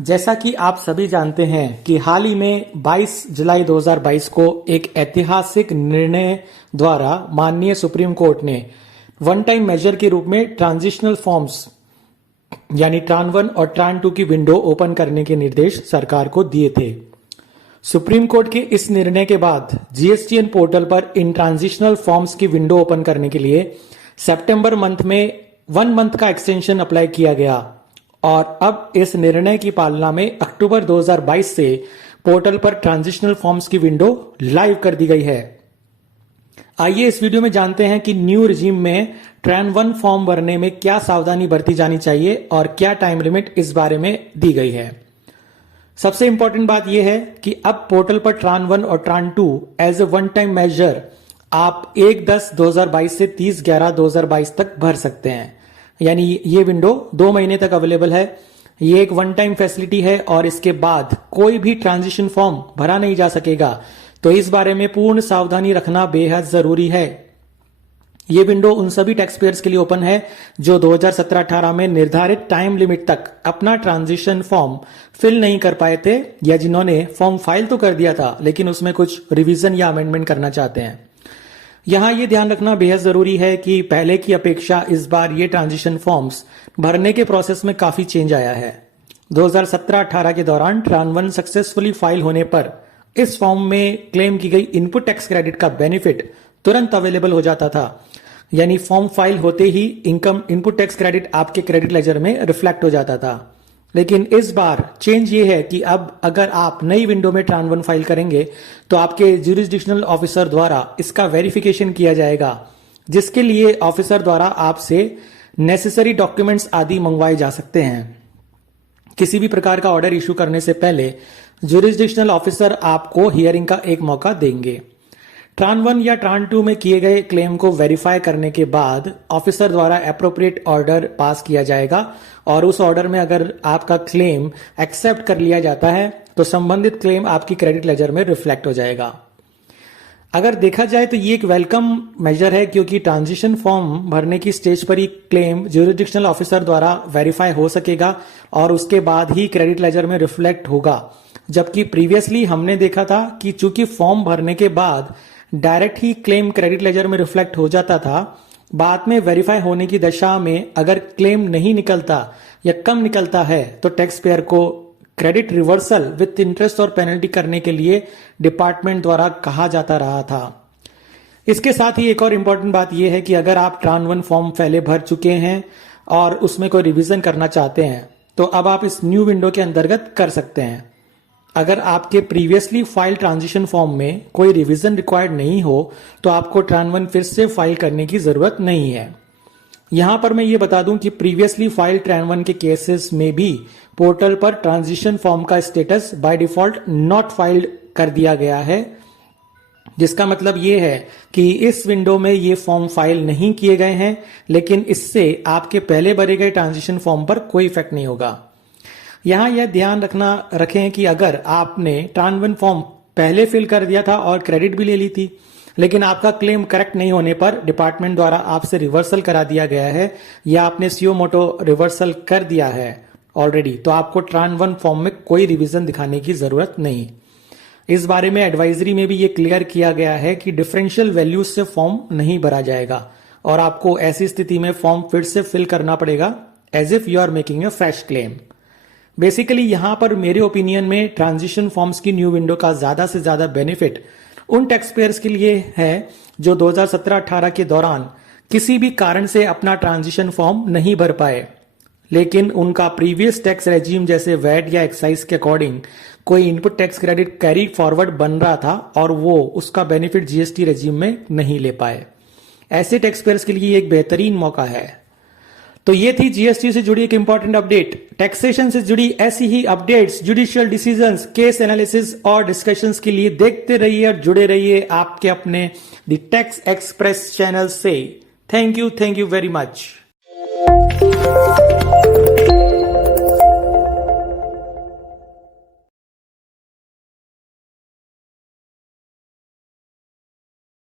जैसा कि आप सभी जानते हैं कि हाल ही में 22 जुलाई 2022 को एक ऐतिहासिक निर्णय द्वारा माननीय सुप्रीम कोर्ट ने वन टाइम मेजर के रूप में ट्रांजिशनल फॉर्म्स यानी ट्रान 1 और ट्रान 2 की विंडो ओपन करने के निर्देश सरकार को दिए थे। सुप्रीम कोर्ट के इस निर्णय के बाद जीएसटीएन पोर्टल पर इन ट्रांजिशनल फॉर्म्स की विंडो ओपन करने के लिए सितंबर मंथ में 1 मंथ का एक्सटेंशन अप्लाई किया गया और अब इस निर्णय की पालना में अक्टूबर 2022 से पोर्टल पर ट्रांजिशनल फॉर्म्स की विंडो लाइव कर दी गई है। आइए इस वीडियो में जानते हैं कि न्यू रिजीम में ट्रान 1 फॉर्म भरने में क्या सावधानी बरती जानी चाहिए और क्या टाइम लिमिट इस बारे में दी गई है। सबसे इंपॉर्टेंट बात यह है कि अब पोर्टल पर ट्रान 1 और TRAN 2 as a one time measure आप 1/10/2022 से 30/11/2022 तक भर सकते हैं। यानी ये विंडो 2 महीने तक अवेलेबल है। ये एक वन टाइम फैसिलिटी है और इसके बाद कोई भी ट्रांजिशन फॉर्म भरा नहीं जा सकेगा, तो इस बारे में पूर्ण सावधानी रखना बेहद जरूरी है। ये विंडो उन सभी टैक्स पेयर्स के लिए ओपन है जो 2017-18 में निर्धारित टाइम लिमिट तक अपना ट्रांजिशन फॉर्म फिल नहीं कर पाए थे या जिन्होंने फॉर्म फाइल तो कर दिया था लेकिन उसमें कुछ रिवीजन या अमेंडमेंट करना चाहते हैं। यहां यह ध्यान रखना बेहद जरूरी है कि पहले की अपेक्षा इस बार ये ट्रांजिशन फॉर्म्स भरने के प्रोसेस में काफी चेंज आया है। 2017-18 के दौरान ट्रान 1 सक्सेसफुली फाइल होने पर इस फॉर्म में क्लेम की गई इनपुट टैक्स क्रेडिट का बेनिफिट तुरंत अवेलेबल हो जाता था। यानी फॉर्म फाइल होते ही इनकम इनपुट टैक्स क्रेडिट आपके क्रेडिट लेजर में रिफ्लेक्ट हो जाता था। लेकिन इस बार चेंज ये है कि अब अगर आप नई विंडो में ट्रान 1 फाइल करेंगे तो आपके ज्यूरिसडिक्शनल ऑफिसर द्वारा इसका वेरिफिकेशन किया जाएगा, जिसके लिए ऑफिसर द्वारा आपसे नेसेसरी डॉक्यूमेंट्स आदि मंगवाए जा सकते हैं। किसी भी प्रकार का ऑर्डर इशू करने से पहले ज्यूरिसडिक्शनल ऑफिसर आपको हियरिंग का एक मौका देंगे। ट्रान 1 या ट्रान 2 में किए गए क्लेम को वेरीफाई करने के बाद ऑफिसर द्वारा एप्रोप्रिएट ऑर्डर पास किया जाएगा और उस ऑर्डर में अगर आपका क्लेम एक्सेप्ट कर लिया जाता है तो संबंधित क्लेम आपकी क्रेडिट लेजर में रिफ्लेक्ट हो जाएगा। अगर देखा जाए तो ये एक वेलकम मेजर है, क्योंकि ट्रांजिशन फॉर्म भरने की स्टेज पर ही क्लेम ज्यूरिसडिक्शनल ऑफिसर द्वारा वेरीफाई हो सकेगा और उसके बाद ही क्रेडिट लेजर में रिफ्लेक्ट होगा। जबकि प्रीवियसली हमने देखा था कि चूंकि फॉर्म भरने के बाद डायरेक्ट ही क्लेम क्रेडिट लेजर में रिफ्लेक्ट हो जाता था, बाद में वेरीफाई होने की दशा में अगर क्लेम नहीं निकलता या कम निकलता है तो टैक्स पेयर को क्रेडिट रिवर्सल विथ इंटरेस्ट और पेनल्टी करने के लिए डिपार्टमेंट द्वारा कहा जाता रहा था। इसके साथ ही एक और इंपॉर्टेंट बात यह है कि अगर आप ट्रान 1 फॉर्म पहले भर चुके हैं और उसमें कोई रिवीजन करना चाहते हैं तो अब आप इस न्यू विंडो के अंतर्गत कर सकते हैं। अगर आपके प्रीवियसली फाइल ट्रांजिशन फॉर्म में कोई रिवीजन रिक्वायर्ड नहीं हो तो आपको ट्रान 1 फिर से फाइल करने की जरूरत नहीं है। यहां पर मैं ये बता दूं कि प्रीवियसली फाइल ट्रान 1 के केसेस में भी पोर्टल पर ट्रांजिशन फॉर्म का status by default not filed कर दिया गया है, जिसका मतलब ये है कि इस विंडो में ये फॉर्म फाइल नहीं किए गए हैं, लेकिन इससे आपके पहले भरे गए ट्रांजिशन फॉर्म पर कोई इफेक्ट नहीं होगा। यहां यह ध्यान रखें कि अगर आपने ट्रान 1 फॉर्म पहले फिल कर दिया था और क्रेडिट भी ले ली थी, लेकिन आपका क्लेम करेक्ट नहीं होने पर डिपार्टमेंट द्वारा आपसे रिवर्सल करा दिया गया है या आपने सीओ मोटो रिवर्सल कर दिया है ऑलरेडी, तो आपको ट्रान 1 फॉर्म में कोई रिवीजन दिखाने की जरूरत नहीं। इस बारे में एडवाइजरी में भी ये क्लियर किया गया है कि डिफरेंशियल वैल्यूज से फॉर्म नहीं भरा जाएगा और आपको ऐसी स्थिति में फॉर्म फिर से फिल करना पड़ेगा as if you are making a fresh claim. Basically यहां पर मेरे ओपिनियन में ट्रांजिशन फॉर्म्स की न्यू विंडो का ज्यादा से ज्यादा बेनिफिट उन टैक्स पेयर्स के लिए है जो 2017-18 के दौरान किसी भी कारण से अपना ट्रांजिशन फॉर्म नहीं भर पाए, लेकिन उनका प्रीवियस टैक्स रेजिम जैसे वैट या एक्साइज के अकॉर्डिंग कोई input tax credit carry forward बन रहा था और वो उसका बेनिफिट जीएसटी रेजिम में नहीं ले पाए। ऐसे टैक्स पेयर्स के लिए एक बेहतरीन मौका है। तो ये थी जीएसटी से जुड़ी एक इंपॉर्टेंट अपडेट। टैक्सेशन से जुड़ी ऐसी ही updates, judicial decisions, case analysis और डिस्कशंस के लिए देखते रहिए और जुड़े रहिए आपके अपने द टैक्स एक्सप्रेस चैनल से। Thank you very much.